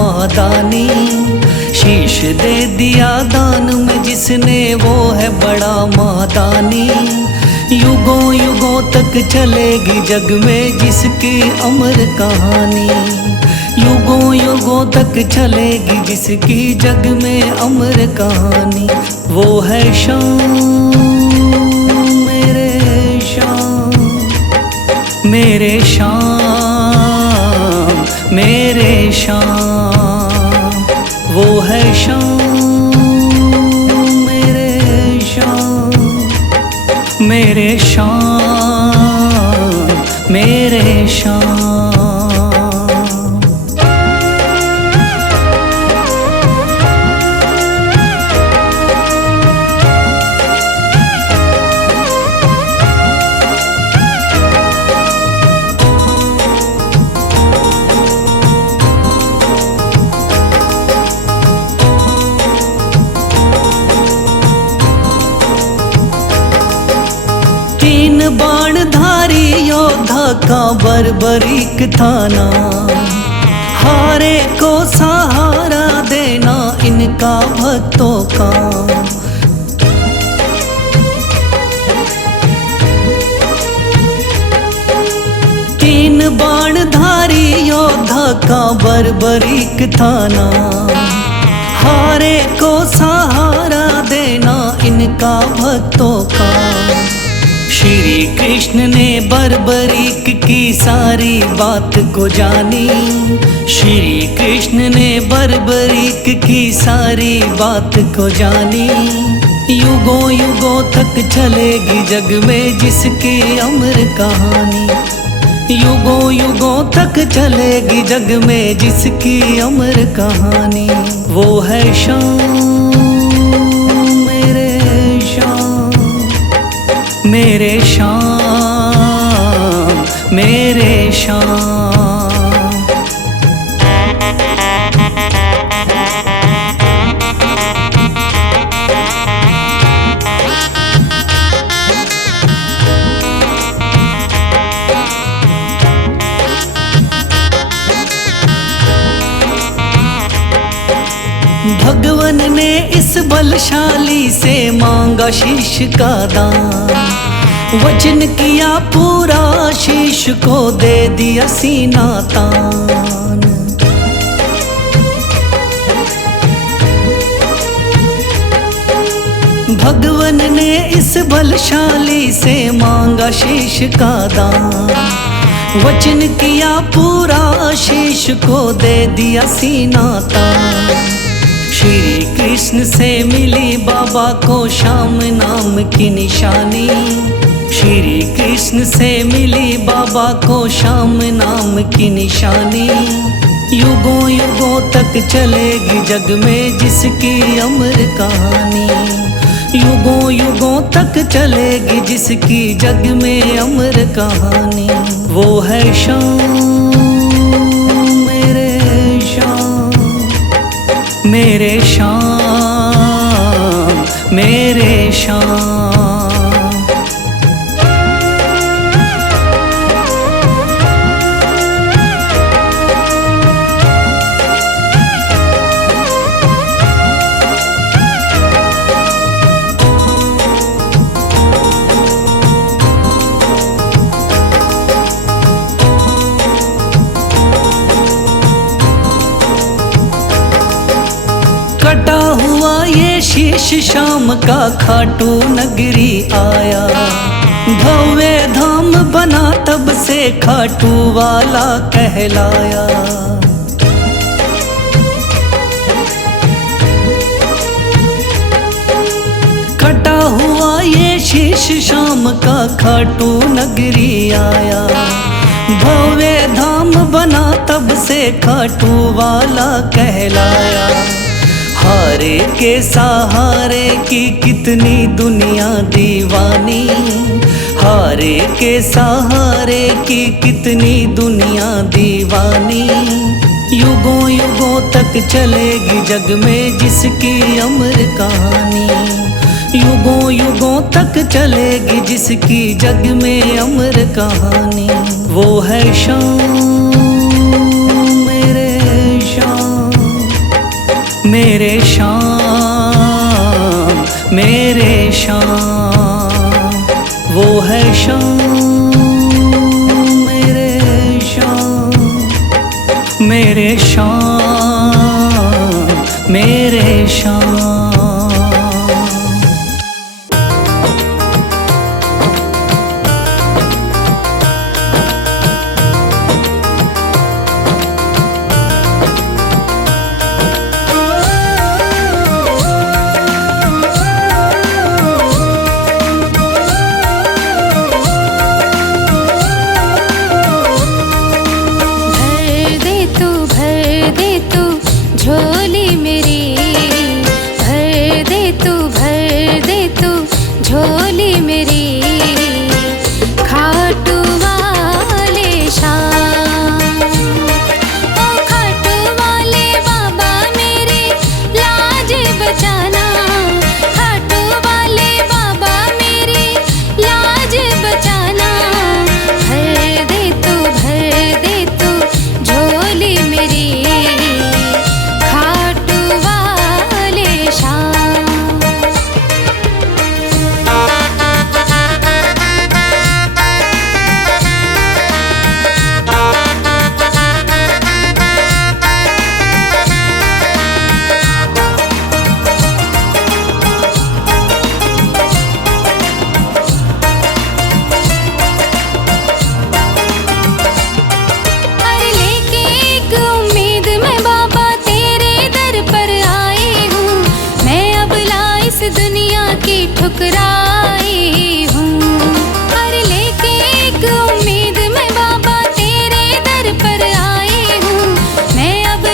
मादानी। शीश दे दिया दान में जिसने वो है बड़ा मादानी। युगों युगों तक चलेगी जग में जिसकी अमर कहानी। युगों युगों तक चलेगी जिसकी जग में अमर कहानी। वो है शाम मेरे शाम, मेरे शाम मेरे शाम। वो है शाम मेरे शाम, मेरे शाम मेरे शाम। तीन बाणधारी योद्धा का बर्बरीक थाना। हारे को सहारा देना इनका भक्तों का। तीन बाणधारी योद्धा का बर्बरीक थाना। हारे को सहारा देना इनका भक्तों का। श्री कृष्ण ने बर्बरीक की सारी बात को जानी। श्री कृष्ण ने बर्बरीक की सारी बात को जानी। युगों युगों तक चलेगी जग में जिसकी अमर कहानी। युगों युगों तक चलेगी जग में जिसकी अमर कहानी। वो है शाम मेरे शाम, मेरे शाम मेरे शाम। भगवान ने इस बलशाली से मांगा शीश का दान। वचन किया पूरा शीश को दे दिया सीना तान। भगवान ने इस बलशाली से मांगा शीश का दान। वचन किया पूरा शीश को दे दिया सीना तान। श्री कृष्ण से मिली बाबा को श्याम नाम की निशानी। श्री कृष्ण से मिली बाबा को श्याम नाम की निशानी। युगों युगों तक चलेगी जग में जिसकी अमर कहानी। युगों युगों तक चलेगी जिसकी जग में अमर कहानी। वो है शाम मेरे शाम, मेरे शाम मेरे शाम। कटा हुआ ये शीश शाम का खाटू नगरी आया। भव्य धाम बना तब से खाटू वाला कहलाया। कटा हुआ ये शीश शाम का खाटू नगरी आया। भव्य धाम बना तब से खाटू वाला कहलाया। हारे के सहारे की कितनी दुनिया दीवानी। हारे के सहारे की कितनी दुनिया दीवानी। युगों युगों तक चलेगी जग में जिसकी अमर कहानी। युगों युगों तक चलेगी जिसकी जग में अमर कहानी। वो है शाम मेरे शाम, मेरे शाम मेरे शाम, वो है शाम मेरे शाम, मेरे शाम मेरे शाम। झोली मेरी भर दे तू झोली मेरी, खाटू वाले शाम, ओ खाटू वाले बाबा मेरी लाज बचाना, खाटू वाले बाबा मेरी लाज बचाना, भर दे तू झोली मेरी, दुनिया की ठुकराई हूँ, और लेके एक उम्मीद मैं बाबा तेरे दर पर आई हूँ, मैं अब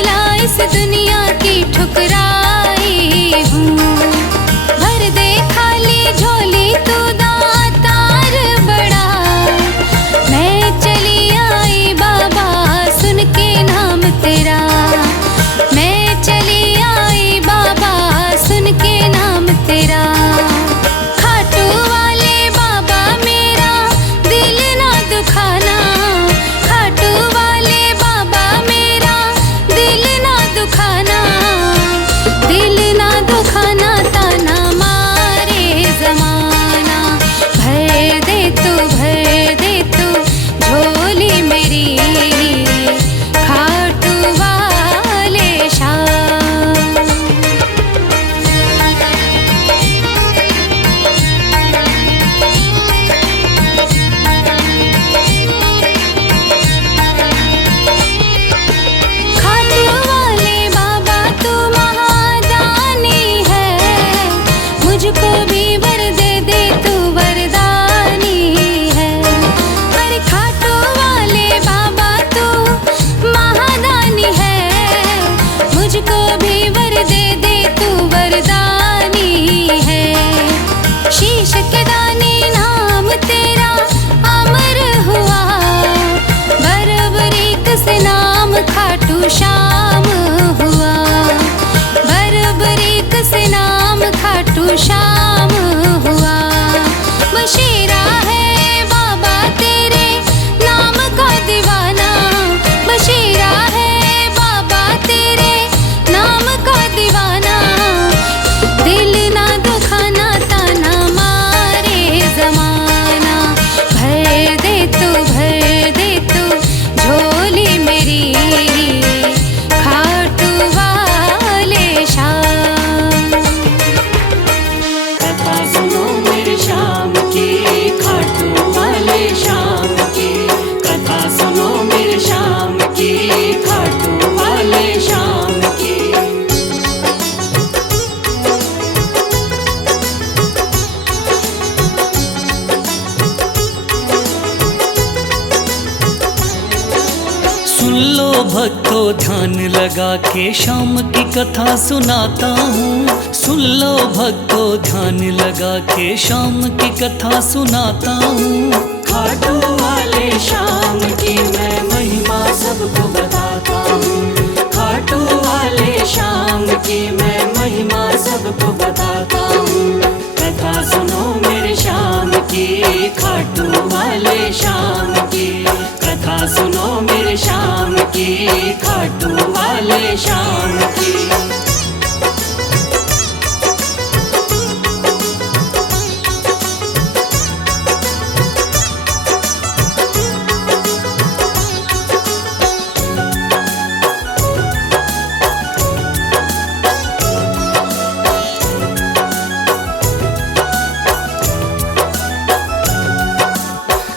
इस दुनिया की ठुकराई हूँ। भर दे खाली झोली तू दातार बड़ा, मैं चली आई बाबा सुन के नाम तेरा, मैं चली आई बाबा सुन के नाम तेरा, खाटू वाले बाबा मेरा दिल ना दुखाना, खाटू वाले बाबा मेरा दिल ना दुखाना, दिल ना दुखाना ताना मारे जमाना, भर दे तू झोली मेरी, खाटू वाले शाम। मुझको भी वर दे दे तू वरदानी है, अरे खाटू वाले बाबा तू महादानी है, मुझको भी वर दे दे तू वरदानी है, शीश के दानी नाम तेरा अमर हुआ, बरबरीक से नाम खाटू श्याम हुआ, बरबरीक से नाम खाटू श्याम हुआ, बशीरा है बाबा तेरे नाम का दीवाना, बशीरा है बाबा तेरे नाम का दीवाना, दिल ना दुखाना ताना मारे जमाना, भर दे तू झोली मेरी, खाटू वाले शाम। कथा सुनो मेरे शाम की, खाटू वाले शाम की, कथा सुनो मेरे शाम की, खाटू वाले शाम की। सुन लो भक्तों ध्यान लगा के शाम की कथा सुनाता हूँ, सुन लो भक्तों ध्यान लगा के शाम की कथा सुनाता हूँ। खाटू वाले शाम की मैं महिमा सबको बताता हूँ, खाटू वाले शाम की मैं महिमा सबको बताता हूँ, कथा सुनो मेरे शाम की, खाटू वाले शाम की, कथा सुनो मेरे शाम की, खाटू वाले शाम की।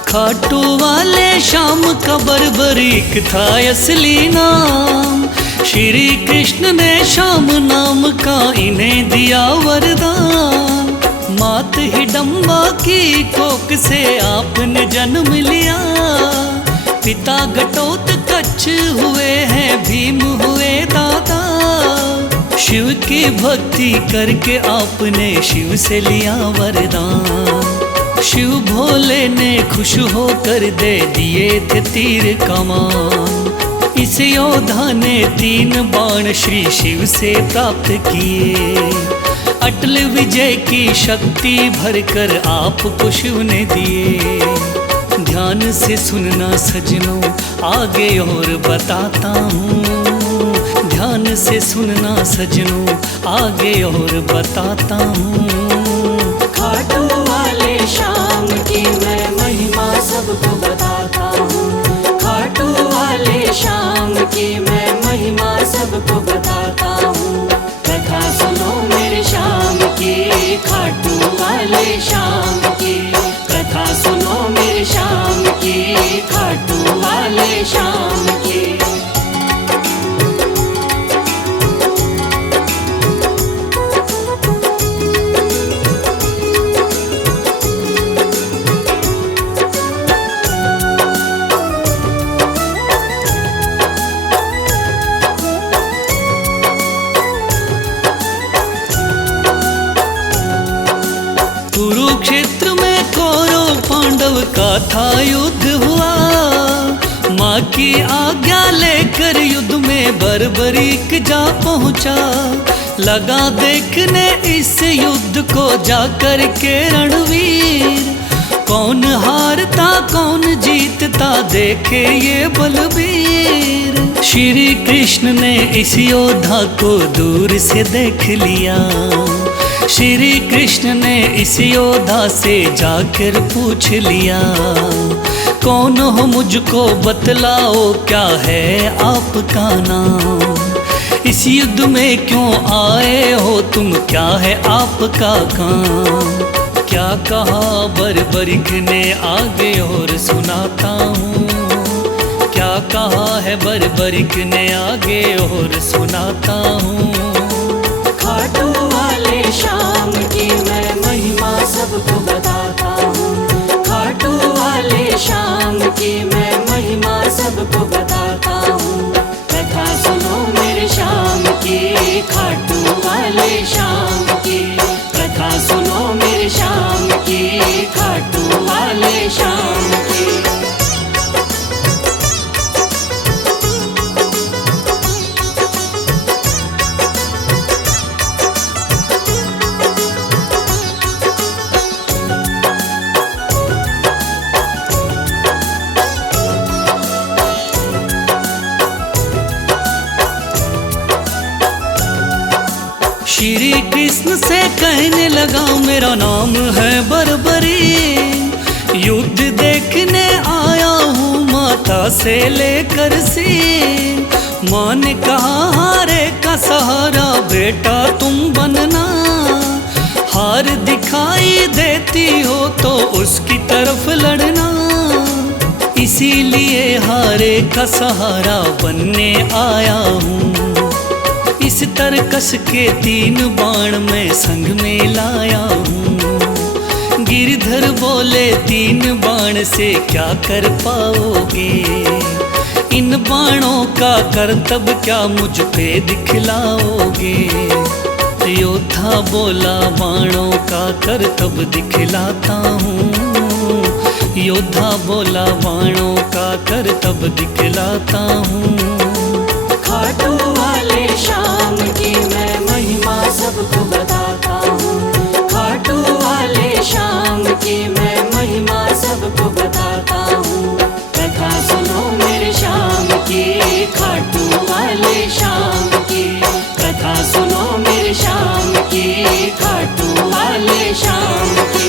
खाटू वाले श्याम का बर्बरीक था असली नाम। श्री कृष्ण ने श्याम नाम का इन्हें दिया वरदान। मात हिडम्बा की कोख से आपने जन्म लिया। पिता घटोत्कच हुए हैं, भीम हुए दादा। शिव की भक्ति करके आपने शिव से लिया वरदान। शिव भोले ने खुश होकर दे दिए थे तीर कमान। इस योद्धा ने 3 बाण श्री शिव से प्राप्त किए। अटल विजय की शक्ति भरकर आपको शिव ने दिए। ध्यान से सुनना सजनों, आगे और बताता हूँ। ध्यान से सुनना सजनों, आगे और बताता हूँ। खाटू वाले श्याम की मैं महिमा सबको बताता हूँ। खाटू वाले श्याम की मैं महिमा सबको बताता हूँ। कथा सुनो मेरे श्याम की, खाटू वाले श्याम की। कथा सुनो मेरे श्याम की, खाटू वाले श्याम की। कुरुक्षेत्र में कौरव पांडव का था युद्ध हुआ। माँ की आज्ञा लेकर युद्ध में बर्बरीक जा पहुँचा। लगा देखने इस युद्ध को जाकर के रणवीर। कौन हारता कौन जीतता देखे ये बलबीर। श्री कृष्ण ने इस योद्धा को दूर से देख लिया। श्री कृष्ण ने इस योद्धा से जाकर पूछ लिया। कौन हो मुझको बतलाओ, क्या है आपका नाम। इस युद्ध में क्यों आए हो तुम, क्या है आपका काम। क्या कहा बर्बरीक ने आगे और सुनाता हूँ। क्या कहा है बर्बरीक ने आगे और सुनाता हूँ। खाटू वाले श्याम की मैं महिमा सबको बताता हूँ। खाटू वाले श्याम की मैं महिमा सबको बताता हूँ। कथा सुनो मेरे श्याम की, खाटू वाले श्याम की। कथा सुनो मेरे श्याम की, खाटू वाले श्याम की। श्री कृष्ण से कहने लगा मेरा नाम है बर्बरी। युद्ध देखने आया हूँ माता से लेकर सीन। माँ ने कहा हारे का सहारा बेटा तुम बनना। हार दिखाई देती हो तो उसकी तरफ लड़ना। इसीलिए हारे का सहारा बनने आया हूँ। इस तरकस के 3 बाण मैं संग में लाया हूँ। गिरधर बोले 3 बाण से क्या कर पाओगे। इन बाणों का करतब क्या मुझ पे दिखलाओगे। योद्धा बोला बाणों का करतब दिखलाता हूँ। योद्धा बोला बाणों का करतब दिखलाता हूँ। खाटू वाले श्याम की मैं महिमा सबको बताता हूँ। खाटू वाले श्याम की मैं महिमा सबको बताता हूँ। कथा सुनो मेरे श्याम की, खाटू वाले श्याम की। कथा सुनो मेरे श्याम की, खाटू वाले श्याम की।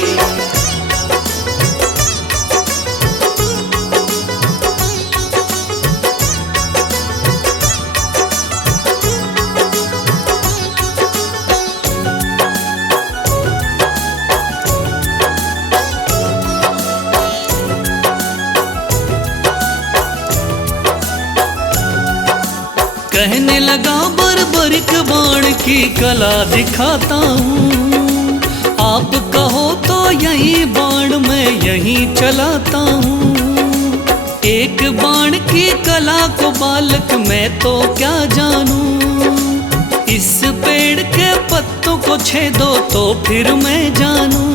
की कला दिखाता हूँ। आप कहो तो यही बाण मैं यहीं चलाता हूँ। एक बाण की कला को बालक मैं तो क्या जानूं। इस पेड़ के पत्तों को छेदो तो फिर मैं जानूं।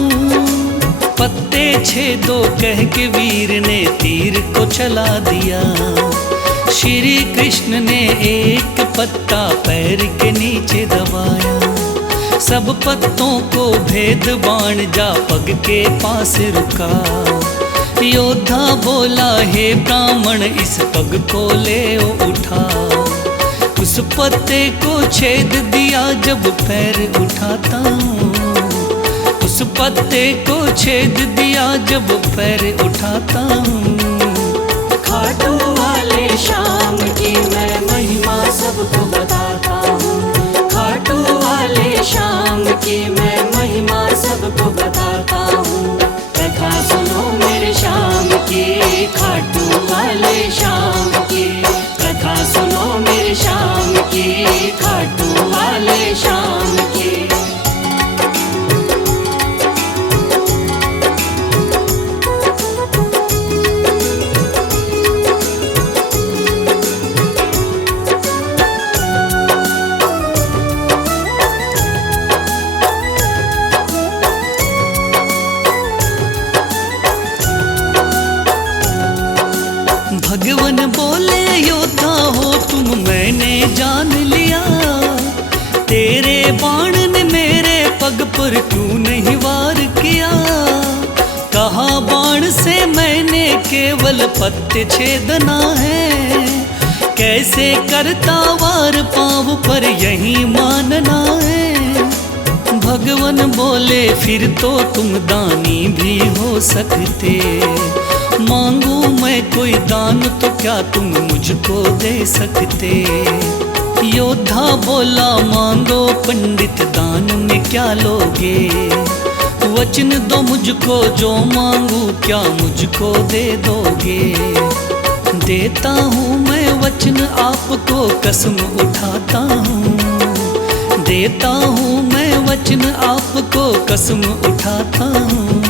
पत्ते छेदो कह के वीर ने तीर को चला दिया। श्री कृष्ण ने एक पत्ता पैर के नीचे दबाया। सब पत्तों को भेद बाण जा पग के पास रुका। योद्धा बोला हे ब्राह्मण इस पग को ले उठा। उस पत्ते को छेद दिया जब पैर उठाता हूँ। उस पत्ते को छेद दिया जब पैर उठाता हूँ। खाटू वाले श्याम की मैं महिमा सबको बताता हूँ। खाटू वाले श्याम की मैं महिमा सबको बताता हूँ। कथा सुनो मेरे श्याम की, खाटू वाले श्याम की। कथा सुनो मेरे श्याम की, खाटू वाले श्याम की। भगवान बोले योद्धा हो तुम मैंने जान लिया। तेरे बाण ने मेरे पग पर क्यों नहीं वार किया। कहा बाण से मैंने केवल पत्ते छेदना है। कैसे करता वार पाँव पर यही मानना है। भगवान बोले फिर तो तुम दानी भी हो सकते। मांगू मैं कोई दान तो क्या तुम मुझको दे सकते। योद्धा बोला मांगो पंडित दान में क्या लोगे। वचन दो मुझको जो मांगू क्या मुझको दे दोगे। देता हूँ मैं वचन आपको कसम उठाता हूँ। देता हूँ मैं वचन आपको कसम उठाता हूँ।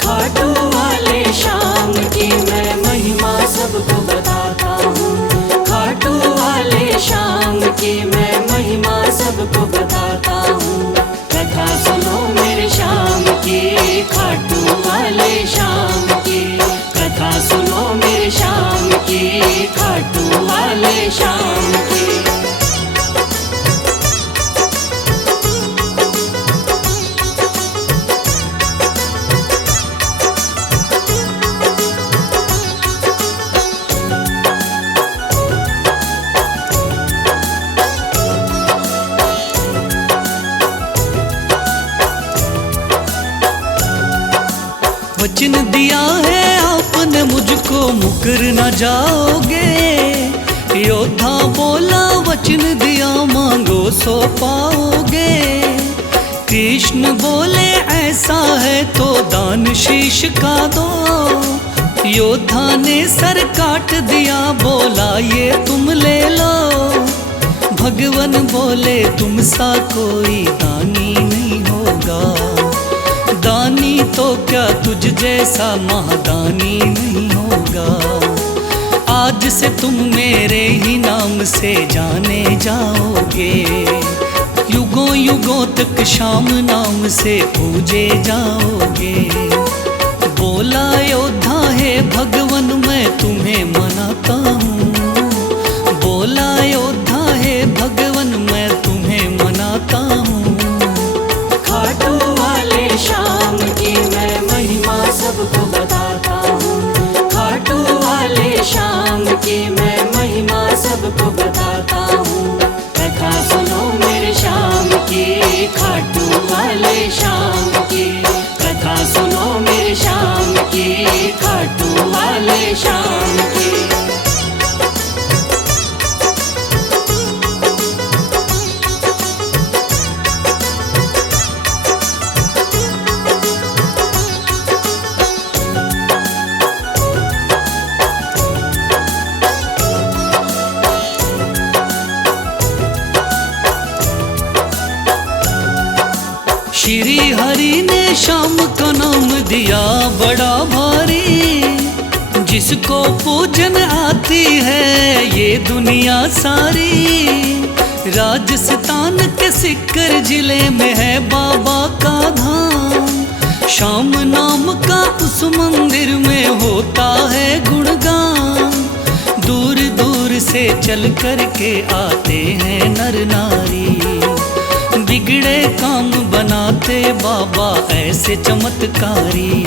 खाटू वाले श्याम की मैं महिमा सबको बताता हूँ। खाटू वाले श्याम की मैं महिमा सबको बताता हूँ। कथा सुनो मेरे श्याम की, खाटू वाले श्याम की। कथा सुनो मेरे श्याम की, खाटू वाले श्याम की। वचन दिया है आपने मुझको मुकर न जाओगे। योद्धा बोला वचन दिया मांगो सो पाओगे। कृष्ण बोले ऐसा है तो दान शीश का दो। योद्धा ने सर काट दिया बोला ये तुम ले लो। भगवान बोले तुम सा कोई दानी नहीं होगा। दानी तो क्या तुझ जैसा महादानी नहीं होगा। आज से तुम मेरे ही नाम से जाने जाओगे। युगों युगों तक श्याम नाम से पूजे जाओगे। बोला योद्धा है भगवान मैं तुम्हें मनाता हूँ। बोला योद्धा है भगवान मैं तुम्हें मनाता हूँ। खाटू वाले श्याम की मैं महिमा सबको बताता हूँ। खाटू वाले श्याम की मैं महिमा सबको बताता हूँ। कथा सुनो मेरे श्याम की, खाटू वाले श्याम की। कथा सुनो मेरे श्याम की, खाटू वाले श्याम की। श्री हरि ने श्याम का नाम दिया बड़ा भारी, जिसको पूजन आती है ये दुनिया सारी। राजस्थान के सिक्कर जिले में है बाबा का धाम, श्याम नाम का उस मंदिर में होता है गुणगान। दूर दूर से चल कर के आते हैं नर नारी, बिगड़े काम बनाते बाबा ऐसे चमत्कारी।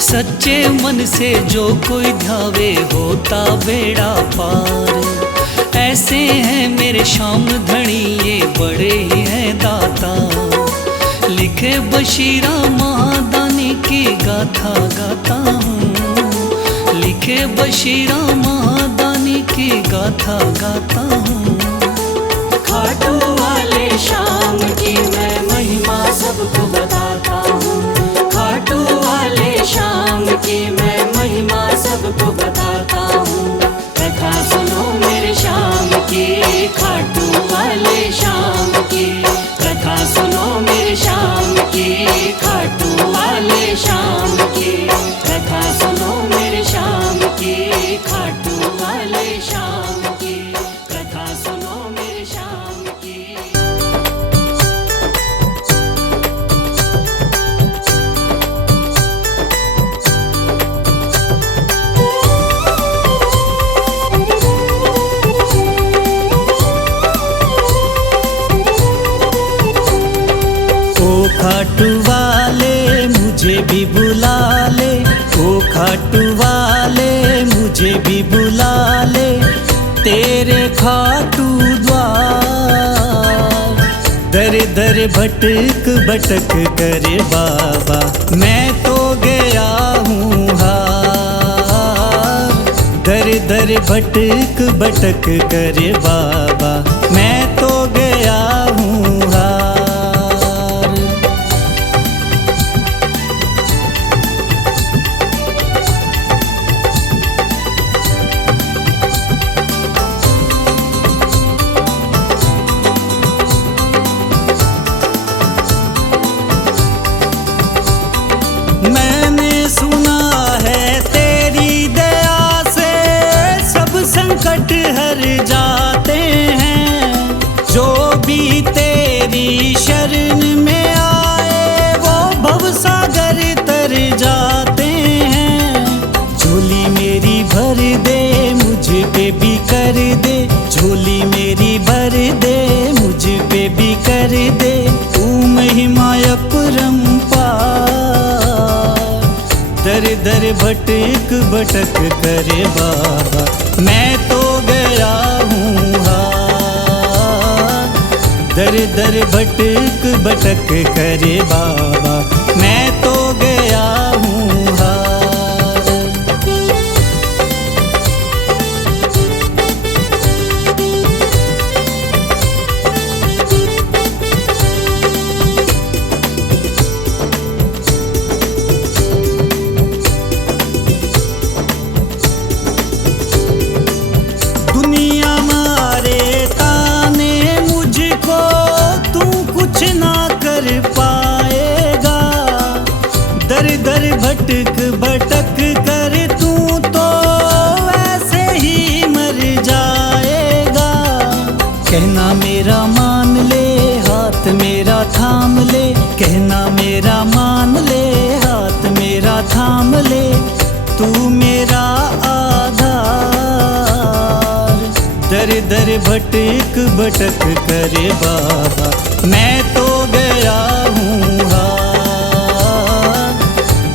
सच्चे मन से जो कोई ध्यावे होता बेड़ा पार। ऐसे हैं मेरे श्याम धनी ये बड़े ही हैं दाता, लिखे बशीरा महादानी की गाथा गाता हूँ। लिखे बशीरा महादानी की गाथा गाता हूँ। खाटू वाले श्याम की मैं महिमा सबको बताता हूँ। खाटू वाले श्याम की मैं महिमा सबको बताता हूँ। कथा सुनो मेरे श्याम की, खाटू वाले श्याम की। कथा सुनो मेरे श्याम की, खाटू वाले श्याम की। कथा सुनो मेरे श्याम की, खाटू वाले श्याम की। कथा सुनो मेरे श्याम की। ओ खाटू वाले मुझे भी बुला ले, ओ खाटू वाले मुझे भी बुला ले, तेरे खाटू द्वार। दर दर भटक भटक करे बाबा, मैं तो गया हूँ हार। दर दर भटक भटक करे बाबा, मैं तो गया हूँ हार। मैंने सुना है तेरी दया से सब संकट हर जाते हैं। जो भी तेरी शरण में आए वो भवसागर तर जाते हैं। झोली मेरी भर दे मुझ पे भी कर दे, झोली मेरी भर दे मुझ पे भी कर दे। तू महिमा अपरंपार। दर दर भटक भटक करे बाबा, मैं तो गया हूँ हार। दर दर भटक भटक करे बाबा, मैं तो गया हूँ हार। दुनिया मारे ताने मुझको, तू कुछ ना कर पाएगा। दर दर भटक भटक कर तू तो ऐसे ही मर जाएगा। कहना मेरा मान ले, हाथ मेरा थाम ले। कहना मेरा मान ले, हाथ मेरा थाम ले। तू मेरा आधार। दर दर भटक भटक करे बाबा, मैं तो गया हूँ हार।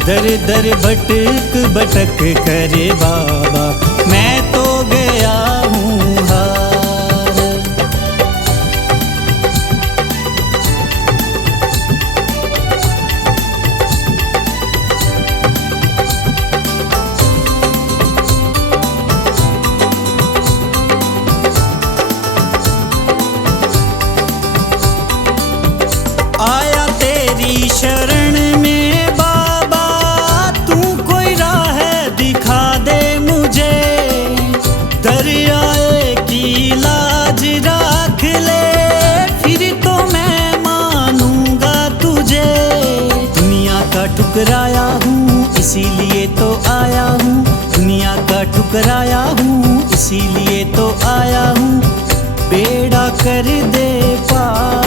दर दर भटक भटक करे बाबा, मैं तो गया हूँ हार। आया तेरी शरण में बाबा, तू कोई राह दिखा दे मुझे। दरियाए की लाज राख ले, फिर तो मैं मानूंगा तुझे। ठुकराया हूँ इसीलिए तो आया हूँ, दुनिया का ठुकराया हूँ इसीलिए तो आया हूँ, बेड़ा कर दे पार।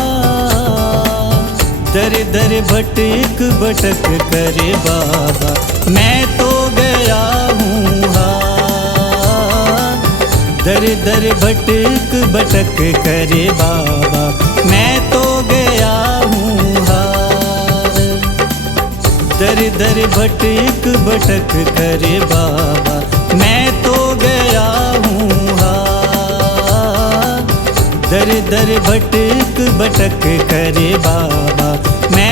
दर दर भटक भटक करे बाबा, मैं तो गया हूँ हार। दर दर भटक भटक करे बाबा, मैं तो गया हूँ हार। दर दर भटक भटक करे बाबा, मैं तो गया हूँ हार। दर दर भटक भटक करे बाबा, मैं